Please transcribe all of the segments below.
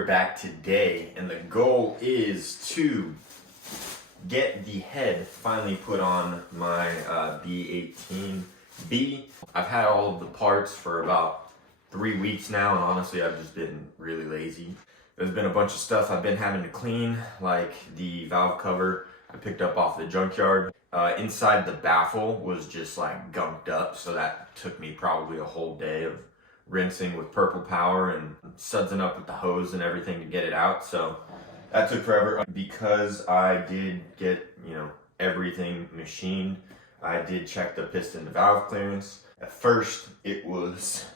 are back today, and the goal is to get the head finally put on my B18B. I've had all of the parts for about 3 weeks now, and honestly I've just been really lazy. There's been a bunch of stuff I've been having to clean, like the valve cover I picked up off the junkyard. Inside the baffle was just like gunked up, so that took me probably a whole day of rinsing with purple power and sudsing up with the hose and everything to get it out. So that took forever. Because I did get, everything machined, I did check the piston to valve clearance. At first it was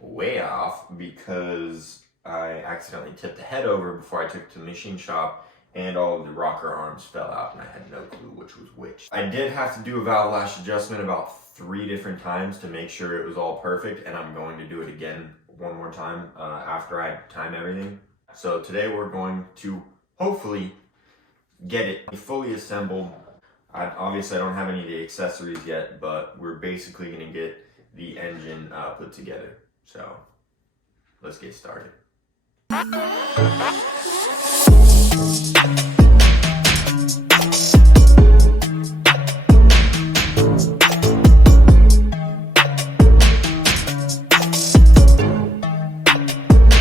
way off because I accidentally tipped the head over before I took it to the machine shop, and all of the rocker arms fell out and I had no clue which was which. I did have to do a valve lash adjustment about 3 different times to make sure it was all perfect, and I'm going to do it again one more time after I time everything. So today we're going to hopefully get it fully assembled. Obviously I don't have any of the accessories yet, but we're basically going to get the engine put together. So let's get started.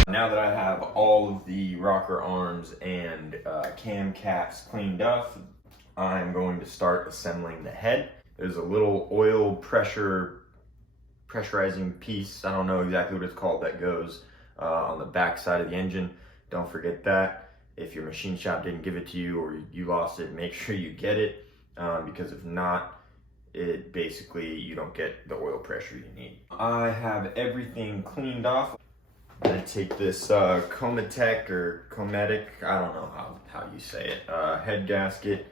Now that I have all of the rocker arms and cam caps cleaned up, I'm going to start assembling the head. There's a little oil pressurizing piece, I don't know exactly what it's called, that goes on the back side of the engine. Don't forget that. If your machine shop didn't give it to you or you lost it, make sure you get it, because if not, it basically, you don't get the oil pressure you need. I have everything cleaned off. I'm gonna take this Comatec or Cometic, I don't know how you say it, head gasket.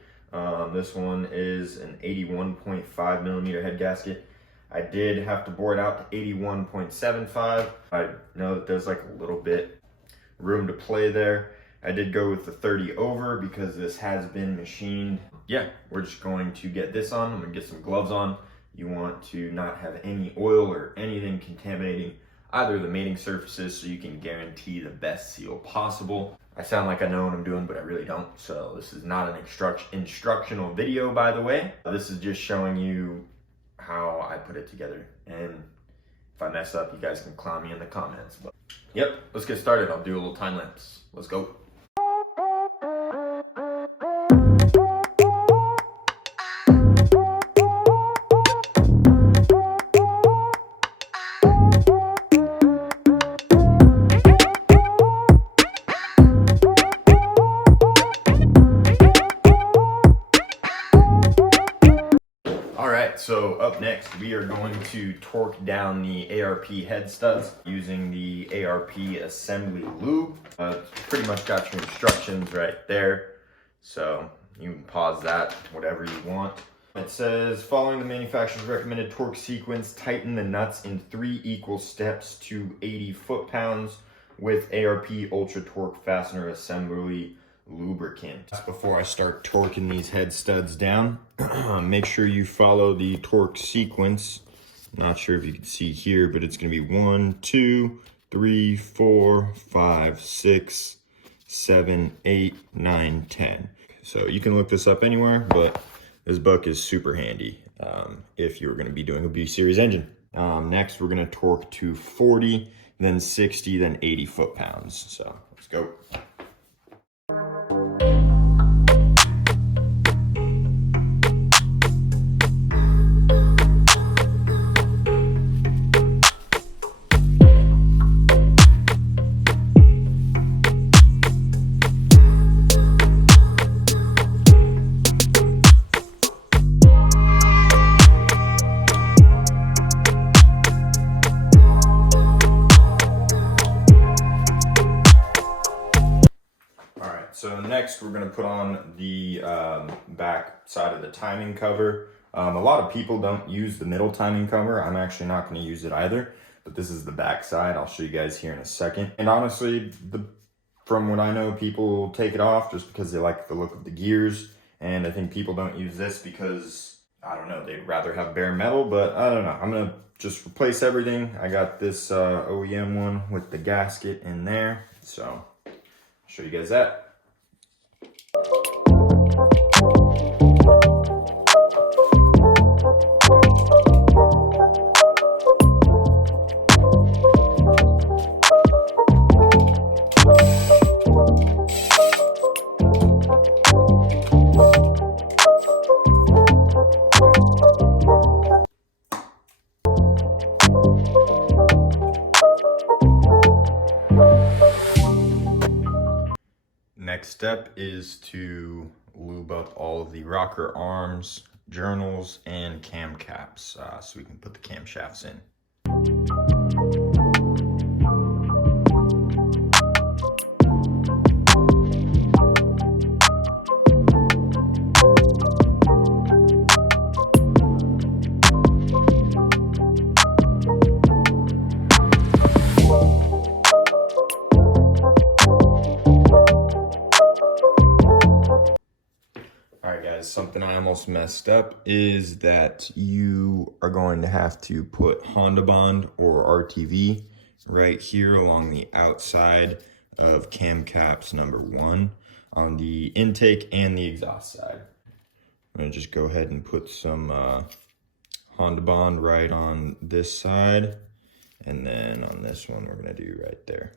This one is an 81.5 millimeter head gasket. I did have to bore it out to 81.75. I know that there's like a little bit room to play there. I did go with the 30 over because this has been machined. Yeah, we're just going to get this on. I'm gonna get some gloves on. You want to not have any oil or anything contaminating either of the mating surfaces, so you can guarantee the best seal possible. I sound like I know what I'm doing, but I really don't. So this is not an instructional video, by the way. This is just showing you how I put it together. And if I mess up, you guys can clown me in the comments. But yep, let's get started. I'll do a little time lapse. Let's go. So up next, we are going to torque down the ARP head studs using the ARP assembly lube. Pretty much got your instructions right there, so you can pause that, whatever you want. It says, following the manufacturer's recommended torque sequence, tighten the nuts in 3 equal steps to 80 foot-pounds with ARP Ultra Torque Fastener Assembly lubricant. Before I start torquing these head studs down, make sure you follow the torque sequence. Not sure if you can see here, but it's going to be 1, 2, 3, 4, 5, 6, 7, 8, 9, 10. So you can look this up anywhere, but this book is super handy if you're going to be doing a B series engine. Next, we're going to torque to 40, then 60, then 80 foot-pounds. So let's go. So next we're going to put on the back side of the timing cover. A lot of people don't use the middle timing cover. I'm actually not going to use it either, but this is the back side. I'll show you guys here in a second. And honestly, from what I know, people take it off just because they like the look of the gears. And I think people don't use this because, I don't know, they'd rather have bare metal, but I don't know. I'm going to just replace everything. I got this OEM one with the gasket in there. So show you guys that. Next step is to lube up all of the rocker arms, journals, and cam caps so we can put the camshafts in. Alright guys, something I almost messed up is that you are going to have to put Honda Bond or RTV right here along the outside of cam caps number 1 on the intake and the exhaust side. I'm going to just go ahead and put some Honda Bond right on this side, and then on this one we're going to do right there.